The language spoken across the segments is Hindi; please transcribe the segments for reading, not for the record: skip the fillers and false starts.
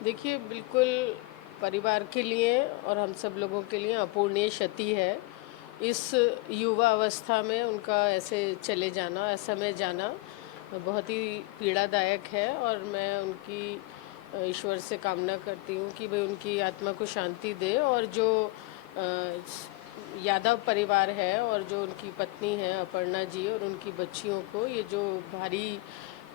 देखिए, बिल्कुल परिवार के लिए और हम सब लोगों के लिए अपूरणीय क्षति है। इस युवा अवस्था में उनका ऐसे चले जाना, असमय जाना बहुत ही पीड़ादायक है और मैं उनकी ईश्वर से कामना करती हूँ कि भई उनकी आत्मा को शांति दे। और जो यादव परिवार है और जो उनकी पत्नी है अपर्णा जी और उनकी बच्चियों को ये जो भारी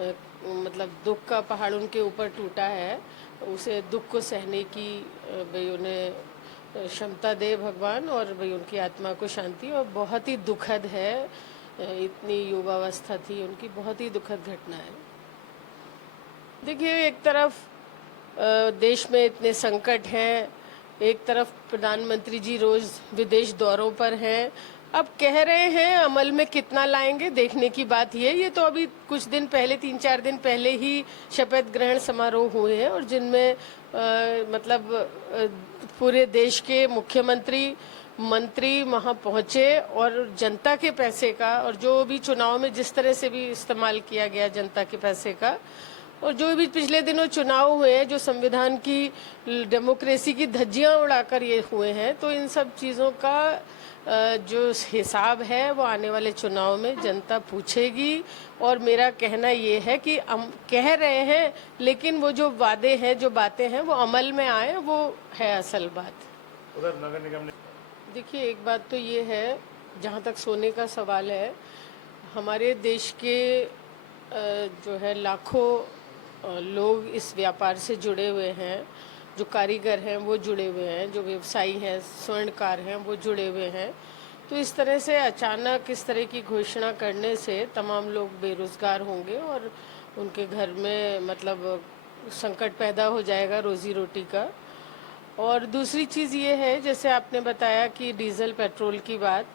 मतलब दुख का पहाड़ उनके ऊपर टूटा है, उसे दुख को सहने की भाई उन्हें क्षमता दे भगवान, और भाई उनकी आत्मा को शांति। और बहुत ही दुखद है, इतनी युवावस्था थी उनकी, बहुत ही दुखद घटना है। देखिए, एक तरफ देश में इतने संकट हैं, एक तरफ प्रधानमंत्री जी रोज विदेश दौरों पर हैं। अब कह रहे हैं अमल में कितना लाएंगे देखने की बात ये तो अभी कुछ दिन पहले, 3-4 दिन पहले ही शपथ ग्रहण समारोह हुए हैं और जिनमें पूरे देश के मुख्यमंत्री मंत्री वहाँ पहुँचे और जनता के पैसे का, और जो भी चुनाव में जिस तरह से भी इस्तेमाल किया गया जनता के पैसे का, और जो भी पिछले दिनों चुनाव हुए हैं जो संविधान की, डेमोक्रेसी की धज्जियां उड़ाकर ये हुए हैं, तो इन सब चीज़ों का जो हिसाब है वो आने वाले चुनाव में जनता पूछेगी। और मेरा कहना ये है कि हम कह रहे हैं, लेकिन वो जो वादे हैं, जो बातें हैं, वो अमल में आए, वो है असल बात। उधर नगर निगम ने देखिए, एक बात तो ये है, जहाँ तक सोने का सवाल है, हमारे देश के जो है लाखों लोग इस व्यापार से जुड़े हुए हैं। जो कारीगर हैं वो जुड़े हुए हैं, जो व्यवसायी हैं, स्वर्णकार हैं, वो जुड़े हुए हैं। तो इस तरह से अचानक इस तरह की घोषणा करने से तमाम लोग बेरोजगार होंगे और उनके घर में संकट पैदा हो जाएगा रोजी रोटी का। और दूसरी चीज़ ये है, जैसे आपने बताया कि डीजल पेट्रोल की बात,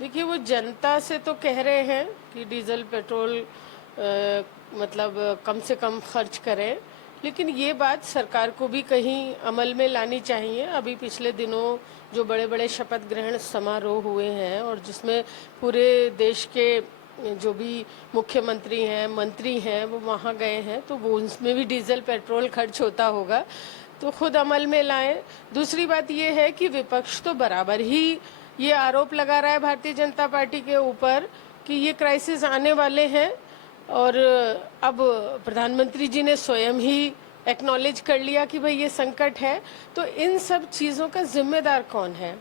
देखिए वो जनता से तो कह रहे हैं कि डीजल पेट्रोल कम से कम खर्च करें, लेकिन ये बात सरकार को भी कहीं अमल में लानी चाहिए। अभी पिछले दिनों जो बड़े बड़े शपथ ग्रहण समारोह हुए हैं और जिसमें पूरे देश के जो भी मुख्यमंत्री हैं, मंत्री हैं, वो वहाँ गए हैं, तो वो उसमें भी डीजल पेट्रोल खर्च होता होगा, तो खुद अमल में लाएं। दूसरी बात ये है कि विपक्ष तो बराबर ही ये आरोप लगा रहा है भारतीय जनता पार्टी के ऊपर कि ये क्राइसिस आने वाले हैं, और अब प्रधानमंत्री जी ने स्वयं ही एक्नॉलेज कर लिया कि भाई ये संकट है। तो इन सब चीज़ों का जिम्मेदार कौन है?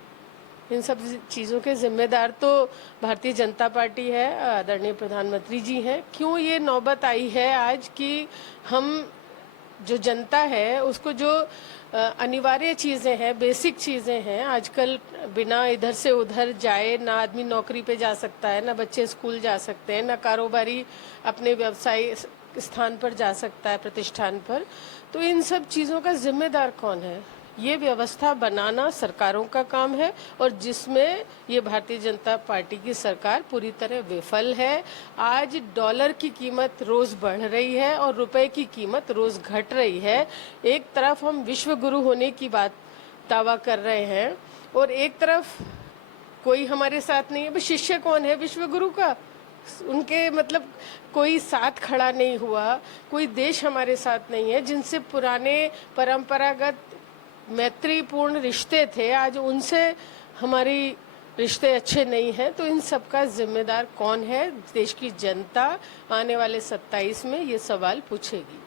इन सब चीज़ों के जिम्मेदार तो भारतीय जनता पार्टी है, आदरणीय प्रधानमंत्री जी हैं। क्यों ये नौबत आई है आज कि हम जो जनता है उसको जो अनिवार्य चीज़ें हैं, बेसिक चीज़ें हैं, आजकल बिना इधर से उधर जाए ना आदमी नौकरी पे जा सकता है, ना बच्चे स्कूल जा सकते हैं, ना कारोबारी अपने व्यवसाय स्थान पर जा सकता है, प्रतिष्ठान पर। तो इन सब चीज़ों का जिम्मेदार कौन है? ये व्यवस्था बनाना सरकारों का काम है, और जिसमें ये भारतीय जनता पार्टी की सरकार पूरी तरह विफल है। आज डॉलर की कीमत रोज बढ़ रही है और रुपए की कीमत रोज घट रही है। एक तरफ हम विश्व गुरु होने की बात दावा कर रहे हैं और एक तरफ कोई हमारे साथ नहीं है। शिष्य कौन है विश्व गुरु का? उनके कोई साथ खड़ा नहीं हुआ, कोई देश हमारे साथ नहीं है जिनसे पुराने परंपरागत मैत्रीपूर्ण रिश्ते थे, आज उनसे हमारी रिश्ते अच्छे नहीं हैं। तो इन सब का जिम्मेदार कौन है? देश की जनता आने वाले 27 में ये सवाल पूछेगी।